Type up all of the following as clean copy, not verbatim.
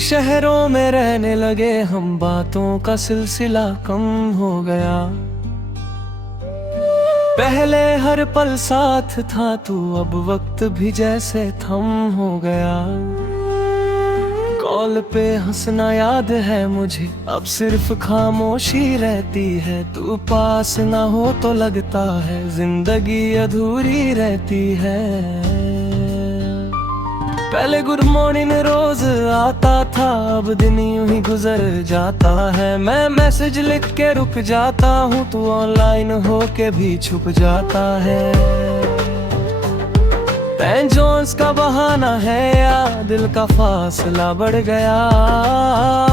शहरों में रहने लगे हम, बातों का सिलसिला कम हो गया। पहले हर पल साथ था तू, अब वक्त भी जैसे थम हो गया। कॉल पे हंसना याद है मुझे, अब सिर्फ खामोशी रहती है। तू पास ना हो तो लगता है जिंदगी अधूरी रहती है। पहले गुड मॉर्निंग रोज आता था, अब दिन यूं ही गुजर जाता है। मैं मैसेज लिख के रुक जाता हूँ, तू ऑनलाइन हो के भी छुप जाता है। टाइम जोन्स का बहाना है या दिल का फासला बढ़ गया।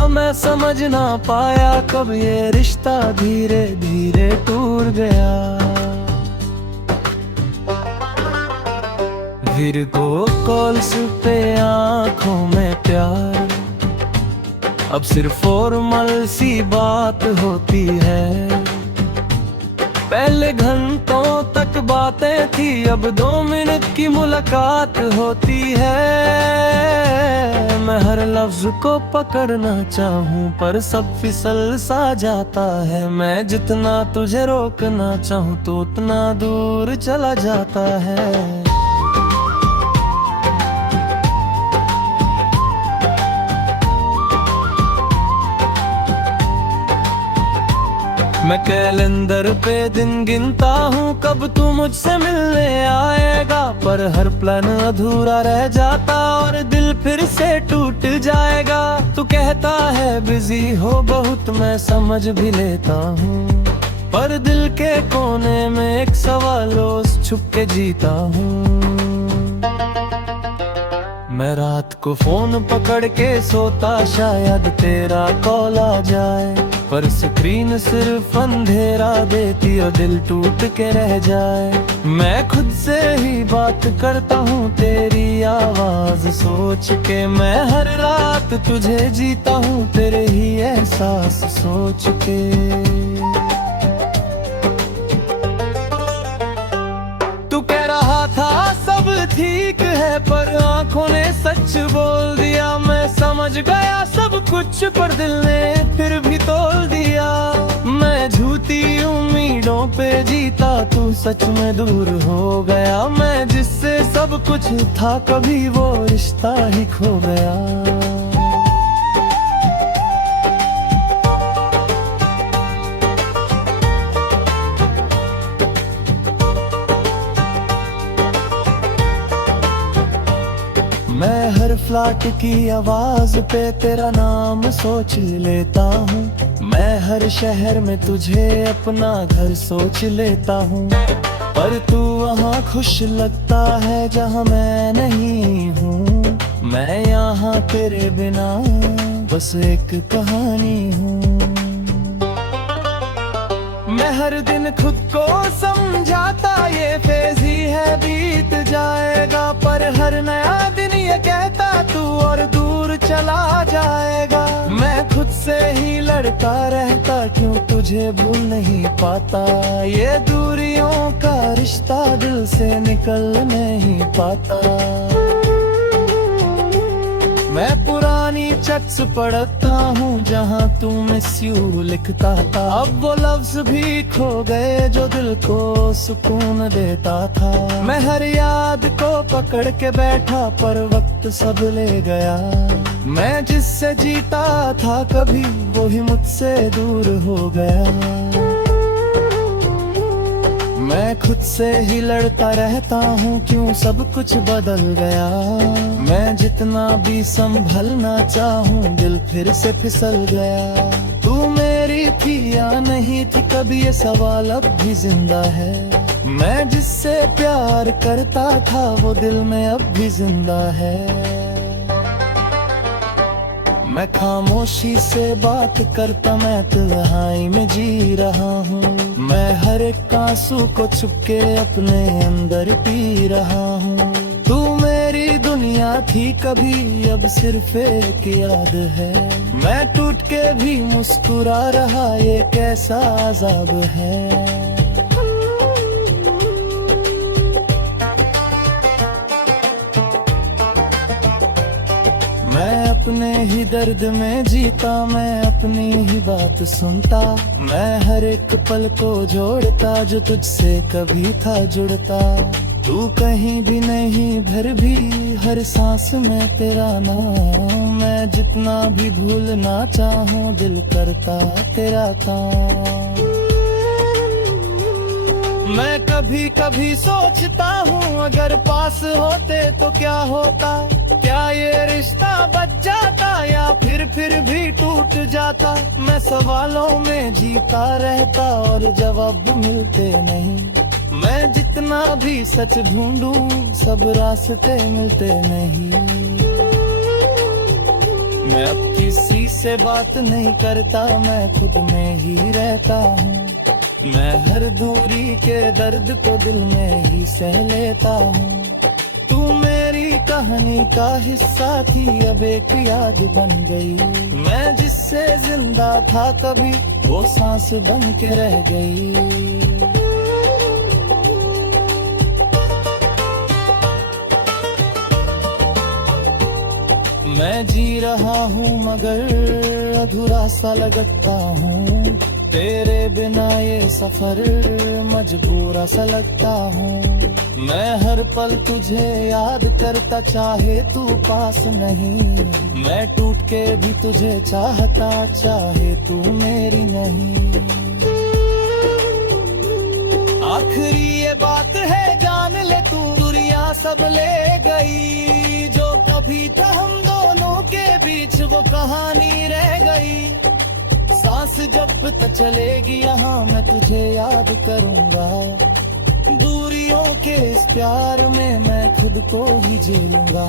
मैं समझ ना पाया कब ये रिश्ता धीरे धीरे टूट गया। वीडियो कॉल्स पे आंखों में प्यार, अब सिर्फ फॉर्मल सी बात होती है। पहले घंटों तक बातें थी, अब 2 मिनट की मुलाकात होती है। मैं हर लफ्ज को पकड़ना चाहूं पर सब फिसल सा जाता है। मैं जितना तुझे रोकना चाहूं तो उतना दूर चला जाता है। मैं कैलेंडर पे दिन गिनता हूँ कब तू मुझसे मिलने आएगा। पर हर प्लान अधूरा रह जाता और दिल फिर से टूट जाएगा। तू कहता है बिजी हो बहुत, मैं समझ भी लेता हूँ, पर दिल के कोने में एक सवाल रोज छुप के जीता हूँ। मैं रात को फोन पकड़ के सोता, शायद तेरा कॉल आ जाए, पर स्क्रीन सिर्फ अंधेरा देती और दिल टूट के रह जाए। मैं खुद से ही बात करता हूँ तेरी आवाज सोच के। मैं हर रात तुझे जीता हूँ तेरे ही एहसास सोच के। तू कह रहा था सब ठीक है, पर आंखों ने सच बोल दिया। मैं समझ गया सब कुछ, पर दिल ने फिर भी तोड़ दिया। मैं झूठी उम्मीदों पे जीता, तू सच में दूर हो गया। मैं जिससे सब कुछ था, कभी वो रिश्ता ही खो गया। मैं हर फ्लैट की आवाज पे तेरा नाम सोच लेता हूँ। मैं हर शहर में तुझे अपना घर सोच लेता हूँ, पर तू वहाँ खुश लगता है जहाँ मैं नहीं हूँ। मैं यहाँ तेरे बिना बस एक कहानी हूँ। मैं हर दिन खुद को समझाता ये फेज ही है बीत जाएगा, पर हर नया दिन ये कहता तू और दूर चला जाएगा। मैं खुद से ही लड़ता रहता, क्यों तुझे भूल नहीं पाता। ये दूरियों का रिश्ता दिल से निकल नहीं पाता। मैं पुरानी चट्स पढ़ता हूँ जहाँ तू मिस यू लिखता था। अब वो लफ्ज भी खो गए जो दिल को सुकून देता था। मैं हर याद को पकड़ के बैठा, पर वक्त सब ले गया। मैं जिससे जीता था कभी, वो ही मुझसे दूर हो गया। मैं खुद से ही लड़ता रहता हूँ, क्यों सब कुछ बदल गया। मैं जितना भी संभलना चाहूँ, दिल फिर से फिसल गया। तू मेरी थी या नहीं थी, कभी ये सवाल अब भी जिंदा है। मैं जिससे प्यार करता था, वो दिल में अब भी जिंदा है। मैं खामोशी से बात करता, मैं तन्हाई में जी रहा हूँ। मैं हर एक आंसू को छुपके अपने अंदर पी रहा हूँ। तू मेरी दुनिया थी कभी, अब सिर्फ एक याद है। मैं टूट के भी मुस्कुरा रहा, ये कैसा अज़ाब है। मैं अपने ही दर्द में जीता, मैं अपनी ही बात सुनता, मैं हर एक पल को जोड़ता जो तुझसे कभी था जुड़ता। तू कहीं भी नहीं भर भी हर सांस में तेरा नाम, मैं जितना भी भूलना चाहूँ दिल करता तेरा काम। मैं कभी कभी सोचता हूँ अगर पास होते तो क्या होता, क्या ये रिश्ता बच जाता या फिर भी टूट जाता। मैं सवालों में जीता रहता और जवाब मिलते नहीं, मैं जितना भी सच ढूंढूं सब रास्ते मिलते नहीं। मैं अब किसी से बात नहीं करता, मैं खुद में ही रहता हूँ, मैं हर दूरी के दर्द को दिल में ही सह लेता हूँ। तू मेरी कहानी का हिस्सा थी, अब एक याद बन गई, मैं जिससे जिंदा था कभी वो सांस बन के रह गई। मैं जी रहा हूँ मगर अधूरा सा लगता हूँ, तेरे बिना ये सफर मजबूरा सा लगता हूँ। मैं हर पल तुझे याद करता चाहे तू पास नहीं, मैं टूट के भी तुझे चाहता चाहे तू मेरी नहीं। आखिरी ये बात है जान ले तू, दुनिया सब ले गई, जो कभी था हम दोनों के बीच वो कहानी रह गई। सांस जब तक चलेगी यहाँ मैं तुझे याद करूँगा, दूरियों के इस प्यार में मैं खुद को ही झेलूंगा।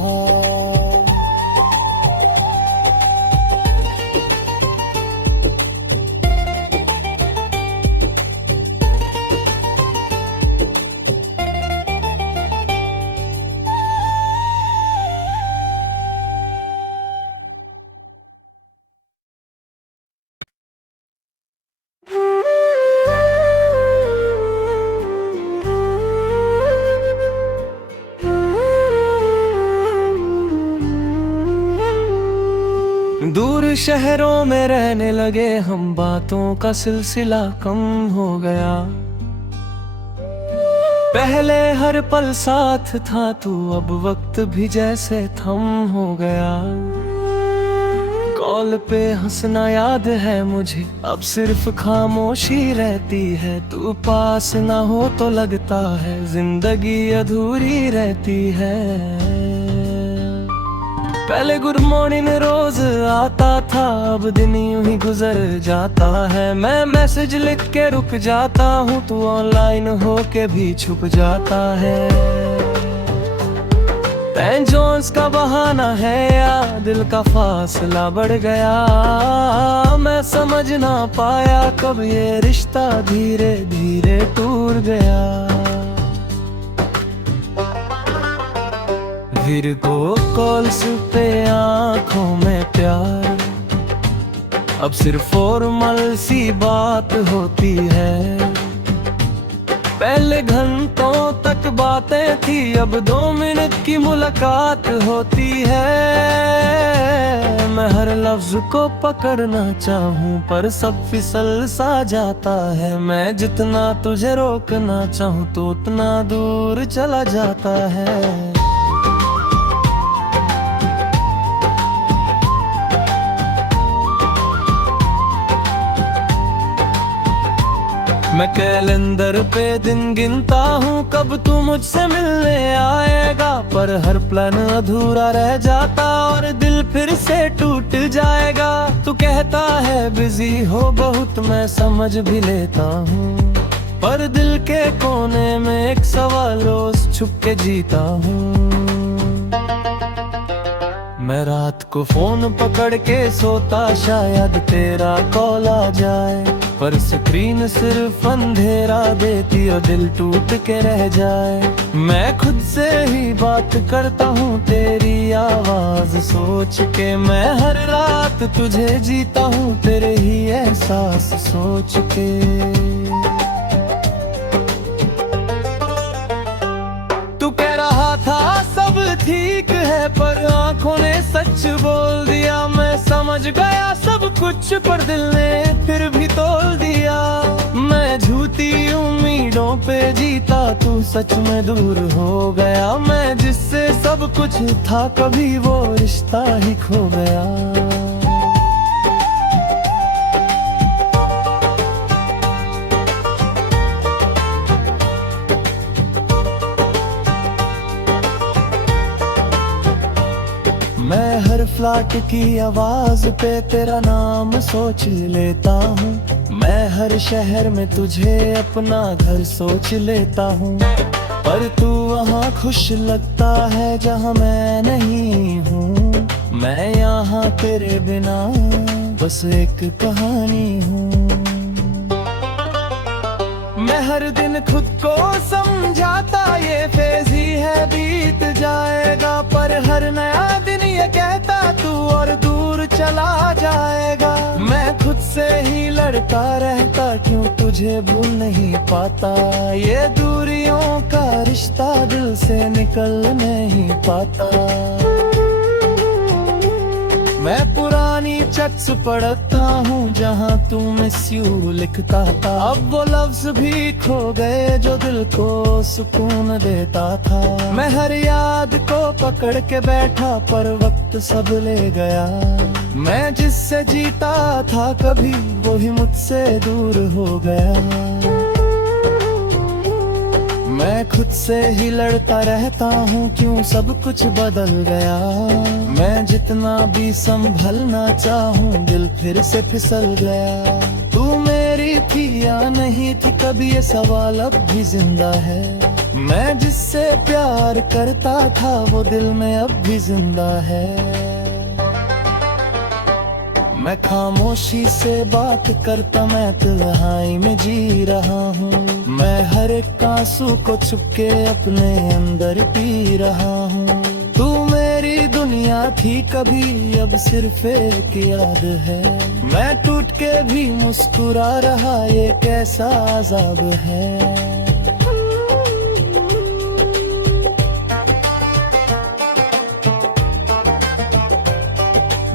दूर शहरों में रहने लगे हम, बातों का सिलसिला कम हो गया। पहले हर पल साथ था तू, अब वक्त भी जैसे थम हो गया। कॉल पे हंसना याद है मुझे, अब सिर्फ खामोशी रहती है। तू पास ना हो तो लगता है जिंदगी अधूरी रहती है। पहले गुड मॉर्निंग रोज आता था, अब दिन यूं ही गुजर जाता है। मैं मैसेज लिख के रुक जाता हूँ, तू ऑनलाइन हो के भी छुप जाता है। पेन जोन्स का बहाना है या दिल का फासला बढ़ गया, मैं समझ ना पाया कब ये रिश्ता धीरे धीरे टूट गया। फिर को कॉल्स पे आंखों में प्यार, अब सिर्फ फॉर्मल सी बात होती है। पहले घंटों तक बातें थी, अब 2 मिनट की मुलाकात होती है। मैं हर लफ्ज को पकड़ना चाहूं पर सब फिसल सा जाता है। मैं जितना तुझे रोकना चाहूं तो उतना दूर चला जाता है। मैं कैलेंडर पे दिन गिनता हूँ कब तू मुझसे मिलने आएगा, पर हर प्लान अधूरा रह जाता और दिल फिर से टूट जाएगा। तू कहता है बिजी हो बहुत, मैं समझ भी लेता हूँ, पर दिल के कोने में एक सवाल रोज छुप के जीता हूँ। मैं रात को फोन पकड़ के सोता, शायद तेरा कॉल आ जाए, पर स्क्रीन सिर्फ अंधेरा देती और दिल टूट के रह जाए। मैं खुद से ही बात करता हूँ तेरी आवाज सोच के, मैं हर रात तुझे जीता हूँ तेरे ही एहसास सोच के। तू कह रहा था सब ठीक है, पर आँखों आंखों ने सच बोल दिया। मैं समझ गया सब कुछ, पर दिल ने फिर भी तोल दिया। मैं झूठी उम्मीदों पे जीता, तू सच में दूर हो गया। मैं जिससे सब कुछ था, कभी वो रिश्ता ही खो गया। मैं हर फ्लैट की आवाज पे तेरा नाम सोच लेता हूँ। मैं हर शहर में तुझे अपना घर सोच लेता हूँ। पर तू वहाँ खुश लगता है जहाँ मैं नहीं हूँ। मैं यहाँ तेरे बिना बस एक कहानी हूँ। मैं हर दिन खुद को समझाता ये फेज ही है, बीत जाएगा। पर हर नया दिन ये कहता तू और दूर चला जाएगा। मैं खुद से ही लड़ता रहता, क्यों तुझे भूल नहीं पाता। ये दूरियों का रिश्ता दिल से निकल नहीं पाता। मैं पुरानी चट्स पढ़ता हूँ जहाँ तू मिस यू लिखता था। अब वो लफ्ज भी खो गए जो दिल को सुकून देता था। मैं हर याद को पकड़ के बैठा, पर वक्त सब ले गया। मैं जिससे जीता था कभी, वो ही मुझसे दूर हो गया। मैं खुद से ही लड़ता रहता हूँ, क्यों सब कुछ बदल गया। मैं जितना भी संभलना चाहूँ, दिल फिर से फिसल गया। तू मेरी थी या नहीं थी, कभी ये सवाल अब भी जिंदा है। मैं जिससे प्यार करता था, वो दिल में अब भी जिंदा है। मैं खामोशी से बात करता, मैं तन्हाई में जी रहा हूँ। मैं हर एक आंसू को छुपके अपने अंदर पी रहा हूँ। तू मेरी दुनिया थी कभी, अब सिर्फ एक याद है। मैं टूट के भी मुस्कुरा रहा, ये कैसा अज़ाब है।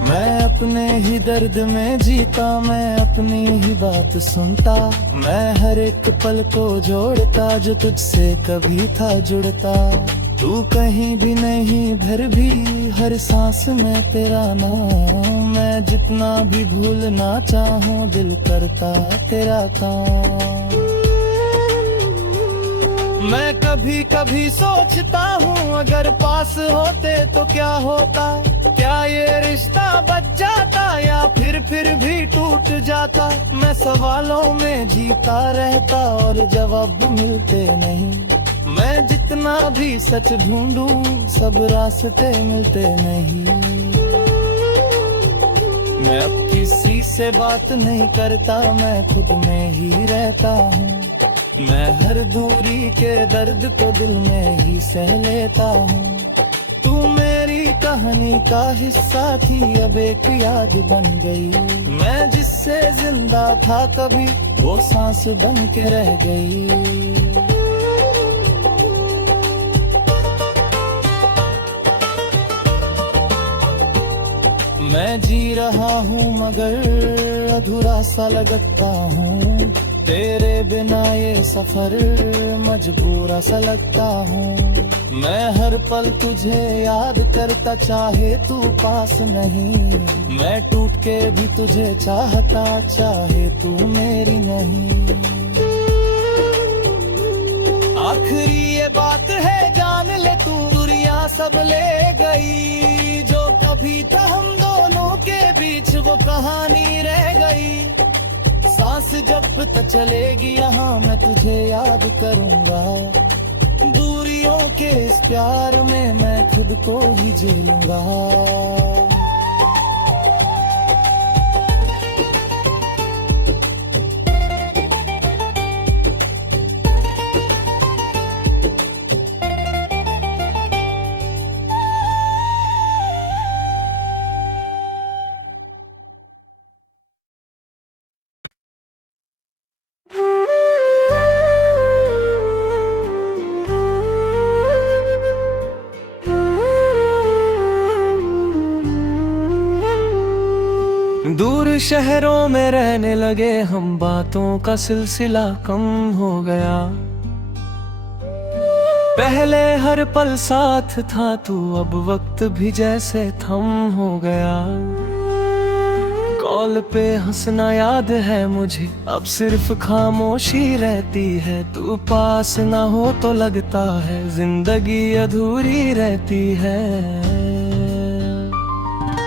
मैं अपने ही दर्द में जीता, मैं अपनी ही बात सुनता। मैं हर एक पल को जोड़ता, जो तुझसे कभी था जुड़ता। तू कहीं भी नहीं, फिर भी हर सांस में तेरा नाम। मैं जितना भी भूलना चाहूँ, दिल करता तेरा काम। मैं कभी कभी सोचता हूँ, अगर पास होते तो क्या होता। क्या ये रिश्ता बच जाता, या फिर भी टूट जाता। मैं सवालों में जीता रहता, और जवाब मिलते नहीं। मैं जितना भी सच ढूंढूं, सब रास्ते मिलते नहीं। मैं अब किसी से बात नहीं करता, मैं खुद में ही रहता हूँ। मैं हर दूरी के दर्द को दिल में ही सह लेता हूँ। तू मेरी कहानी का हिस्सा थी, अब एक याद बन गई। मैं जिससे जिंदा था कभी, वो सांस बन के रह गई। मैं जी रहा हूँ मगर अधूरा सा लगता हूँ। तेरे बिना ये सफर मजबूरा सा लगता हूँ। मैं हर पल तुझे याद करता, चाहे तू पास नहीं। मैं टूट के भी तुझे चाहता, चाहे तू मेरी नहीं। आखिरी ये बात है, जान ले तू, दुनिया सब ले गई। जो कभी था हम दोनों के बीच, वो कहानी रह गई। सांस जब तक चलेगी यहाँ, मैं तुझे याद करूँगा। दूरियों के इस प्यार में मैं खुद को ही झेलूंगा। शहरों में रहने लगे हम, बातों का सिलसिला कम हो गया। पहले हर पल साथ था तू, अब वक्त भी जैसे थम हो गया। कॉल पे हंसना याद है मुझे, अब सिर्फ खामोशी रहती है। तू पास ना हो तो लगता है जिंदगी अधूरी रहती है।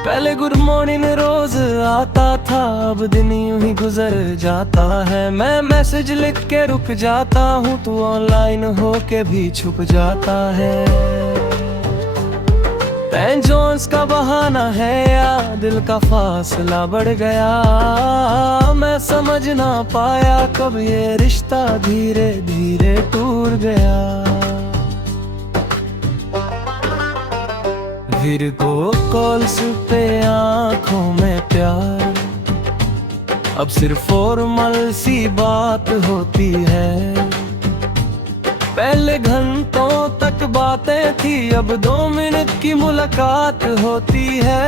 पहले गुड मॉर्निंग रोज आता था, अब दिन यूं ही गुजर जाता है। मैं मैसेज लिख के रुक जाता हूँ, तू ऑनलाइन हो के भी छुप जाता है। टेन जोन्स का बहाना है या दिल का फासला बढ़ गया। मैं समझ ना पाया कब ये रिश्ता धीरे धीरे टूट गया। वीडियो कॉल्स पे आंखों में प्यार, अब सिर्फ फॉर्मल सी बात होती है। पहले घंटों तक बातें थी, अब 2 मिनट की मुलाकात होती है।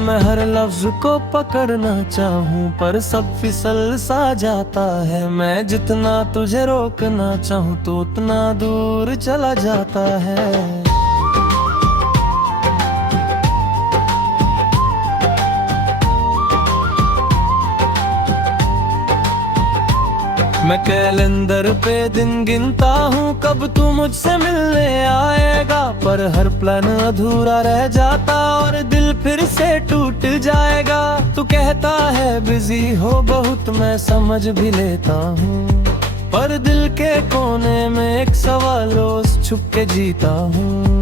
मैं हर लफ्ज को पकड़ना चाहूं पर सब फिसल सा जाता है। मैं जितना तुझे रोकना चाहूं तो उतना दूर चला जाता है। मैं कैलेंडर पे दिन गिनता हूँ, कब तू मुझसे मिलने आएगा। पर हर प्लान अधूरा रह जाता और दिल फिर से टूट जाएगा। तू कहता है बिजी हो बहुत, मैं समझ भी लेता हूँ, पर दिल के कोने में एक सवाल रोज छुप के जीता हूँ।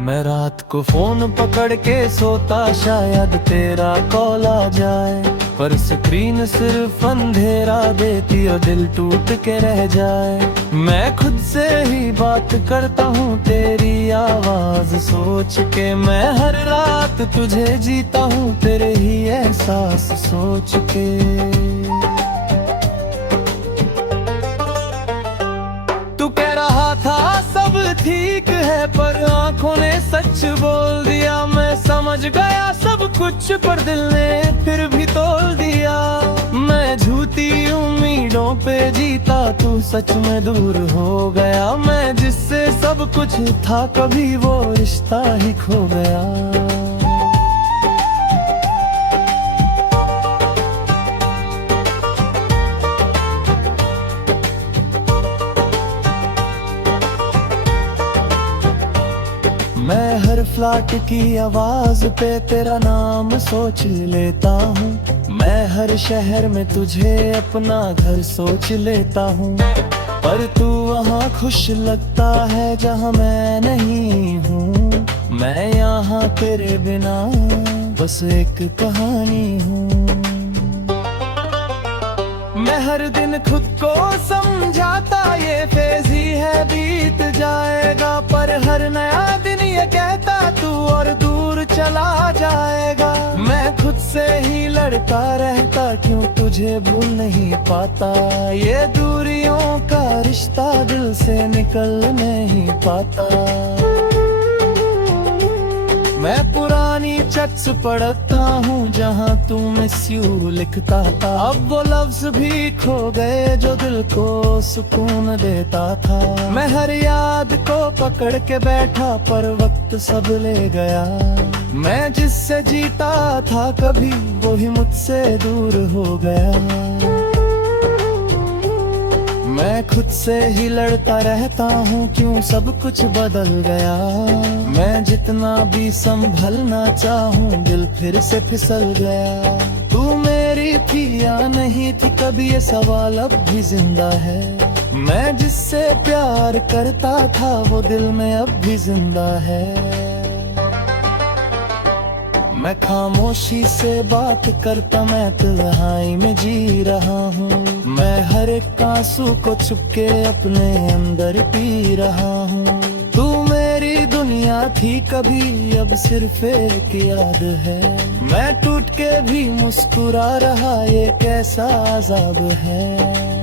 मैं रात को फोन पकड़ के सोता, शायद तेरा कॉल आ जाए। पर स्क्रीन सिर्फ अंधेरा देती और दिल टूट के रह जाए। मैं खुद से ही बात करता हूँ तेरी आवाज सोच के। मैं हर रात तुझे जीता हूँ तेरे ही एहसास सोच के। तू कह रहा था सब ठीक है, पर आंखों ने सच बोल दिया। मैं समझ गया सब कुछ, पर दिल ने फिर भी तोड़ दिया। मैं झूठी उम्मीदों पे जीता, तू सच में दूर हो गया। मैं जिससे सब कुछ था, कभी वो रिश्ता ही खो गया। मैं हर फ्लैट की आवाज पे तेरा नाम सोच लेता हूँ। मैं हर शहर में तुझे अपना घर सोच लेता हूँ, पर तू वहाँ खुश लगता है जहाँ मैं नहीं हूँ। मैं यहाँ तेरे बिना बस एक कहानी हूँ। मैं हर दिन खुद को समझाता ये फेज ही है बीत जाएगा। पर हर नया दिन ये कहता तू और दूर चला जाएगा। मैं खुद से ही लड़ता रहता, क्यों तुझे भूल नहीं पाता। ये दूरियों का रिश्ता दिल से निकल नहीं पाता। मैं पुरानी चट्स पढ़ता हूँ जहाँ तू मिस यू लिखता था। अब वो लफ्ज भी खो गए जो दिल को सुकून देता था। मैं हर याद को पकड़ के बैठा, पर वक्त सब ले गया। मैं जिससे जीता था कभी, वो ही मुझसे दूर हो गया। मैं खुद से ही लड़ता रहता हूँ, क्यों सब कुछ बदल गया। मैं जितना भी संभलना चाहूँ, दिल फिर से फिसल गया। तू मेरी थी या नहीं थी, कभी ये सवाल अब भी जिंदा है। मैं जिससे प्यार करता था, वो दिल में अब भी जिंदा है। मैं खामोशी से बात करता, मैं तन्हाई में जी रहा हूँ। मैं हर एक आंसू को छुपके अपने अंदर पी रहा हूँ। तू मेरी दुनिया थी कभी, अब सिर्फ एक याद है। मैं टूट के भी मुस्कुरा रहा, ये कैसा अज़ाब है।